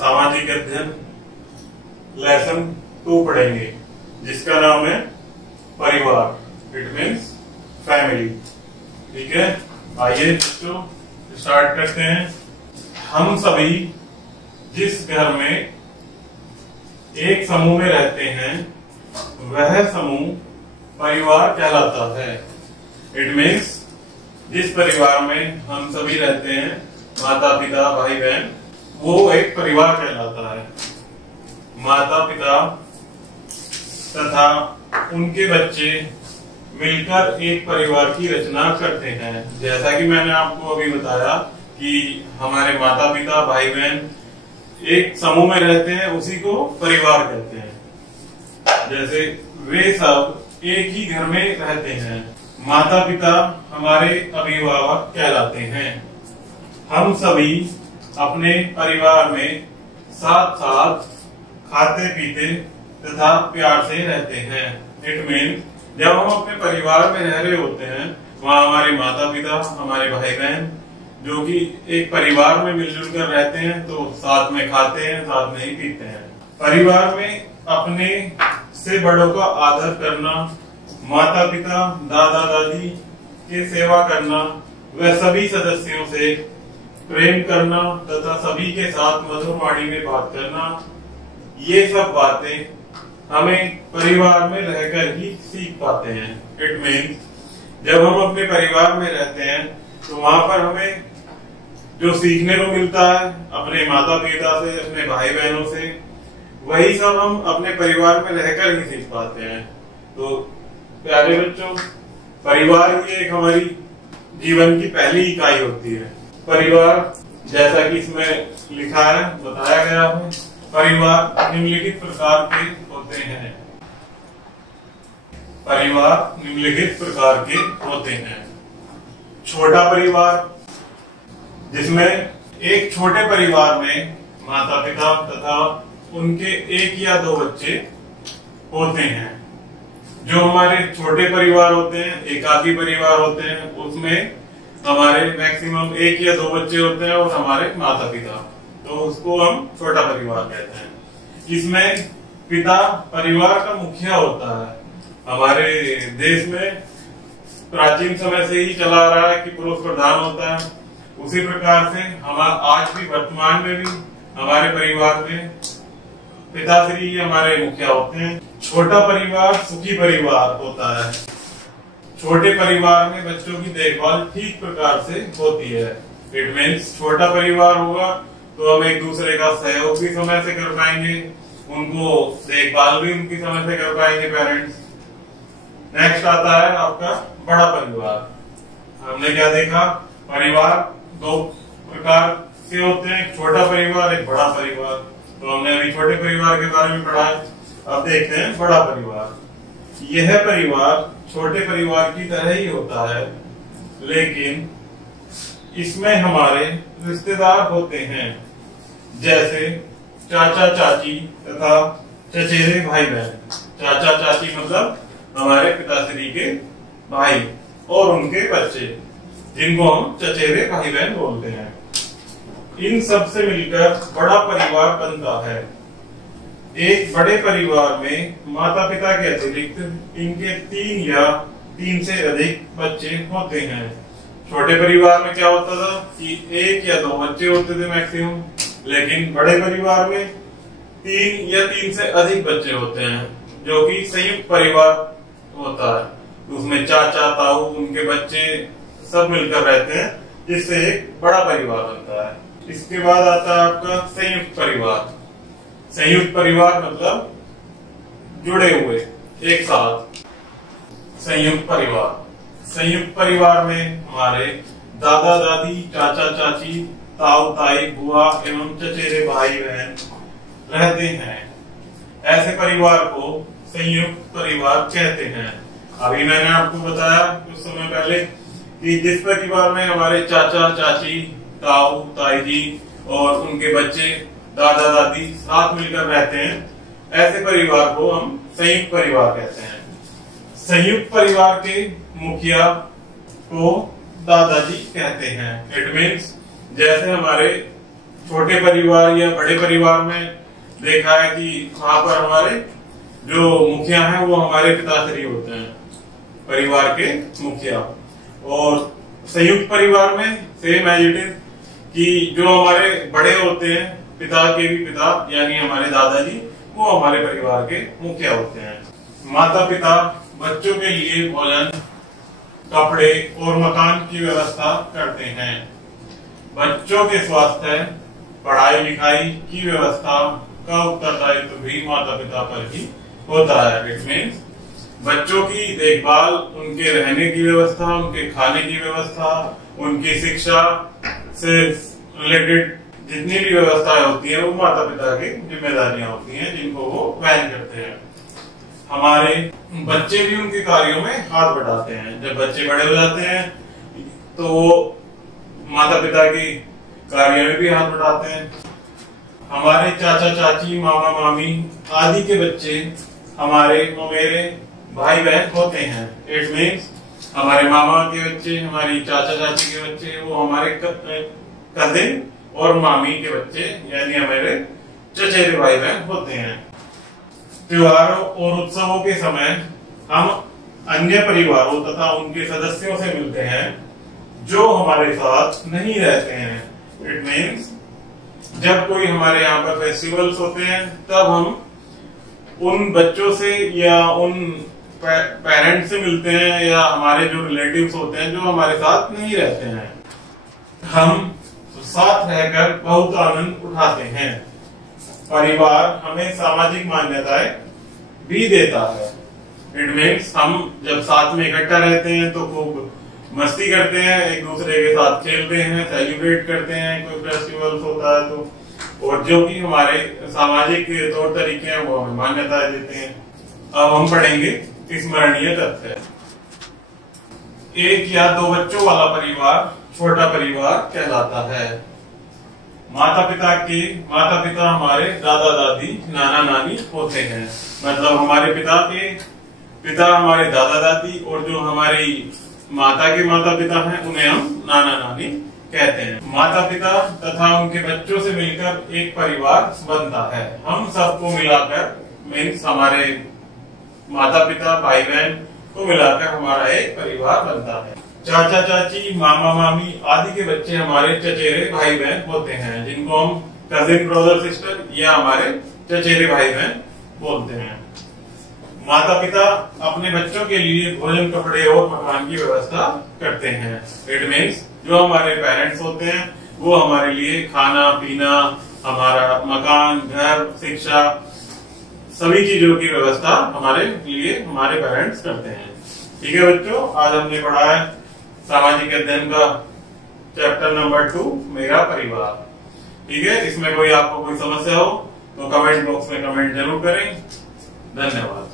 सामाजिक अध्ययन लेसन 2 पढ़ेंगे, जिसका नाम है परिवार। It means family. ठीक है, आइए बच्चों स्टार्ट करते हैं। हम सभी जिस घर में एक समूह में रहते हैं वह समूह परिवार कहलाता है। इट मीन्स जिस परिवार में हम सभी रहते हैं, माता पिता भाई बहन, वो एक परिवार कहलाता है। माता पिता तथा उनके बच्चे मिलकर एक परिवार की रचना करते हैं। जैसा कि मैंने आपको अभी बताया कि हमारे माता पिता भाई बहन एक समूह में रहते हैं, उसी को परिवार कहते हैं। जैसे वे सब एक ही घर में रहते हैं। माता पिता हमारे अभिभावक कहलाते हैं। हम सभी अपने परिवार में साथ साथ खाते पीते तथा प्यार से रहते हैं। इट मीन्स जब हम अपने परिवार में रह रहे होते हैं, वहाँ हमारे माता पिता हमारे भाई बहन जो कि एक परिवार में मिलजुल कर रहते हैं, तो साथ में खाते हैं, साथ में ही पीते हैं। परिवार में अपने से बड़ों का आदर करना, माता पिता दादा दादी के सेवा करना, व सभी सदस्यों से प्रेम करना तथा सभी के साथ मधुर वाणी में बात करना, ये सब बातें हमें परिवार में रहकर ही सीख पाते हैं। इट मीन्स जब हम अपने परिवार में रहते हैं तो वहां पर हमें जो सीखने को मिलता है अपने माता पिता से, अपने भाई बहनों से, वही सब हम अपने परिवार में रहकर ही सीख पाते हैं। तो प्यारे बच्चों, परिवार ही एक हमारी जीवन की पहली इकाई होती है। परिवार जैसा कि इसमें लिखा है, बताया गया है, परिवार निम्नलिखित प्रकार के होते हैं। परिवार निम्नलिखित प्रकार के होते हैं। छोटा परिवार, जिसमें एक छोटे परिवार में माता पिता तथा उनके 1 या 2 बच्चे होते हैं। जो हमारे छोटे परिवार होते हैं, एकाकी परिवार होते हैं, उसमें हमारे मैक्सिमम 1 या 2 बच्चे होते हैं और हमारे माता पिता, तो उसको हम छोटा परिवार कहते हैं। इसमें पिता परिवार का मुखिया होता है। हमारे देश में प्राचीन समय से ही चला आ रहा है कि पुरुष प्रधान होता है। उसी प्रकार से हमारा आज भी वर्तमान में भी हमारे परिवार में पिताश्री हमारे मुखिया होते हैं। छोटा परिवार सुखी परिवार होता है। छोटे परिवार में बच्चों की देखभाल ठीक प्रकार से होती है। इट मीन्स छोटा परिवार होगा तो हम एक दूसरे का सहयोग भी समय से कर पाएंगे, उनको देखभाल भी उनकी समय से कर पाएंगे पेरेंट्स। नेक्स्ट आता है आपका बड़ा परिवार। हमने क्या देखा, परिवार 2 प्रकार से होते हैं, एक छोटा परिवार, एक बड़ा परिवार। तो हमने अभी छोटे परिवार के बारे में पढ़ा है। अब देखते हैं बड़ा परिवार। यह परिवार छोटे परिवार की तरह ही होता है, लेकिन इसमें हमारे रिश्तेदार होते हैं, जैसे चाचा चाची तथा चचेरे भाई बहन। चाचा चाची मतलब हमारे पिताश्री के भाई और उनके बच्चे, जिनको हम चचेरे भाई बहन बोलते हैं। इन सब से मिलकर बड़ा परिवार बनता है। एक बड़े परिवार में माता पिता के अतिरिक्त इनके 3 या 3 से अधिक बच्चे होते हैं। छोटे परिवार में क्या होता था कि 1 या 2 बच्चे होते थे मैक्सिमम, लेकिन बड़े परिवार में 3 या 3 से अधिक बच्चे होते हैं, जो कि संयुक्त परिवार होता है। उसमें चाचा ताऊ उनके बच्चे सब मिलकर रहते हैं, जिससे एक बड़ा परिवार बनता है। इसके बाद आता है आपका संयुक्त परिवार। संयुक्त परिवार मतलब जुड़े हुए एक साथ। संयुक्त परिवार, संयुक्त परिवार में हमारे दादा दादी, चाचा चाची, ताऊ ताई, बुआ एवं चचेरे भाई बहन रहते हैं। ऐसे परिवार को संयुक्त परिवार कहते हैं। अभी मैंने आपको बताया कुछ समय पहले कि जिस परिवार में हमारे चाचा चाची, ताऊ ताई जी और उनके बच्चे, दादा दादी साथ मिलकर रहते हैं, ऐसे परिवार को हम संयुक्त परिवार कहते हैं। संयुक्त परिवार के मुखिया को दादाजी कहते हैं। इट मीन्स जैसे हमारे छोटे परिवार या बड़े परिवार में देखा है कि वहां पर हमारे जो मुखिया हैं वो हमारे पिताश्री होते हैं, परिवार के मुखिया। और संयुक्त परिवार में सेम एज इट इज कि जो हमारे बड़े होते हैं, पिता के भी पिता यानी हमारे दादाजी, वो हमारे परिवार के मुखिया होते हैं। माता पिता बच्चों के लिए भोजन, कपड़े और मकान की व्यवस्था करते हैं। बच्चों के स्वास्थ्य, पढ़ाई लिखाई की व्यवस्था का उत्तरदायित्व भी माता पिता पर ही होता है। इट मीन्स बच्चों की देखभाल, उनके रहने की व्यवस्था, उनके खाने की व्यवस्था, उनकी शिक्षा से रिलेटेड जितनी भी व्यवस्थाएं होती हैं वो माता पिता की जिम्मेदारियां होती हैं, जिनको वो वहन करते हैं। हमारे बच्चे भी उनके कार्यों में हाथ बटाते हैं। जब बच्चे बड़े हो जाते हैं तो वो माता पिता की कार्यों में भी हाथ बटाते हैं। हमारे चाचा चाची, मामा मामी आदि के बच्चे हमारे मेरे भाई बहन होते हैं। इट मीन्स हमारे मामा के बच्चे, हमारी चाचा चाची के बच्चे वो हमारे कजिन और मामी के बच्चे यानी हमारे चचेरे भाई बहन होते हैं। त्योहारों और उत्सवों के समय हम अन्य परिवारों तथा उनके सदस्यों से मिलते हैं जो हमारे साथ नहीं रहते हैं। इट मीन्स जब कोई हमारे यहाँ पर फेस्टिवल्स होते हैं तब हम उन बच्चों से या उन पेरेंट्स से मिलते हैं या हमारे जो रिलेटिव्स होते हैं जो हमारे साथ नहीं रहते हैं। हम साथ रहकर बहुत आनंद उठाते हैं। परिवार हमें सामाजिक मान्यताएं भी देता है। इट मीन्स हम जब साथ में इकट्ठा रहते हैं तो खूब मस्ती करते हैं, एक दूसरे के साथ खेलते हैं, सेलिब्रेट करते हैं कोई फेस्टिवल्स होता है तो, और जो कि हमारे सामाजिक तौर तरीके हैं वो हमें मान्यताएं देते हैं। अब हम पढ़ेंगे स्मरणीय तथ्य। एक या दो बच्चों वाला परिवार छोटा परिवार कहलाता है। माता पिता हमारे दादा दादी, नाना नानी होते हैं। मतलब हमारे पिता के पिता हमारे दादा दादी, और जो हमारी माता के माता पिता हैं उन्हें हम नाना नानी कहते हैं। माता पिता तथा उनके बच्चों से मिलकर एक परिवार बनता है। हम सबको मिलाकर मीन्स हमारे माता पिता, भाई बहन को मिलाकर हमारा एक परिवार बनता है। चाचा चाची, मामा मामी आदि के बच्चे हमारे चचेरे भाई बहन होते हैं, जिनको हम कजिन ब्रदर सिस्टर या हमारे चचेरे भाई बहन बोलते हैं। माता पिता अपने बच्चों के लिए भोजन, कपड़े और मकान की व्यवस्था करते हैं। इट मीन्स जो हमारे पेरेंट्स होते हैं वो हमारे लिए खाना पीना, हमारा मकान, घर, शिक्षा, सभी चीजों की व्यवस्था हमारे लिए हमारे पेरेंट्स करते हैं। ठीक है बच्चों, आज हमने पढ़ा है सामाजिक अध्ययन का चैप्टर नंबर 2 मेरा परिवार। ठीक है, इसमें कोई आपको कोई समस्या हो तो कमेंट बॉक्स में कमेंट जरूर करें। धन्यवाद।